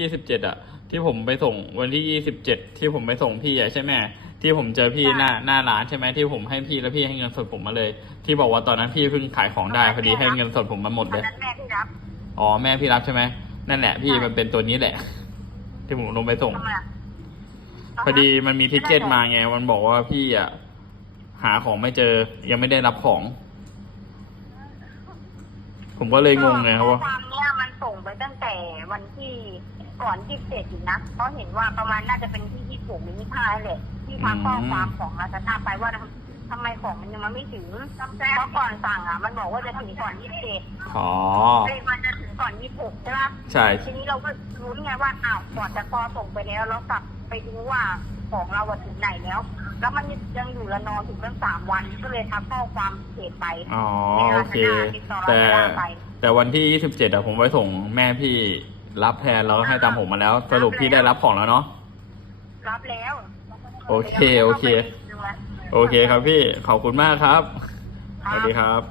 ยี่สิบเจ็ดอะที่ผมไปส่งวันที่ยี่สิบเจ็ดที่ผมไปส่งพี่อะใช่ไหมที่ผมเจอพี่หน้าหน้าร้านใช่ไหมที่ผมให้พี่แล้วพี่ให้เงินสดผมมาเลย ที่บอกว่าตอนนั้นพี่เพิ่งขายของได้พอดีให้เงินสดผมมาหมดวัเลนยนั้นแม่พี่รับอ๋อแม่พี่รับใช่ไหมนั่นแหละ พี่ใช่มันเป็นตัวนี้แหละ ที่ผมลงไปส่ง ทำไมอะพอดีมันมีทิเก็ตมาไงมันบอกว่าพี่อะหาของไม่เจอยังไม่ได้รับของ ผมก็เลยงงไงครับว่าข้อความเนี้ยมันส่ งไปตั้งแต่วันที่ก่อนที่เสร็จอีกนะเพราะเห็นว่าประมาณน่าจะเป็นที่ที่ผมหรือที่ห้าแหละที่ทางข้อความของลาซาด้าไปว่าทำไมของมันยังมาไม่ถึงเพราะก่อนสั่งอะ มันบอกว่าจะถึงก่อนยี่สิบเจ็ดอ๋อเอ้ยมันจะถึงก่อนยี่สิบหกใช่ปะใช่ทีนี้เราก็รู้ไงว่าอ้าวก่อนจะพอส่งไปแล้วเรากลับไปดูว่าของเราอะถึงไหนแล้ว แล้วมันยังอยู่ระนองถึงตั้งสามวันก็เลยทักข้อความเพจไปอ๋อโอเคติดต่อแต่ลาซาด้าไป แต่วันที่ 27อะผมไปส่งแม่พี่รับแทนแล้วให้ตามผมมาแล้ว สรุปพี่ได้รับของแล้วเนาะรับแล้วโอเคโอเค โอเคครับพี่ขอบคุณมากครับสวัสดีครับ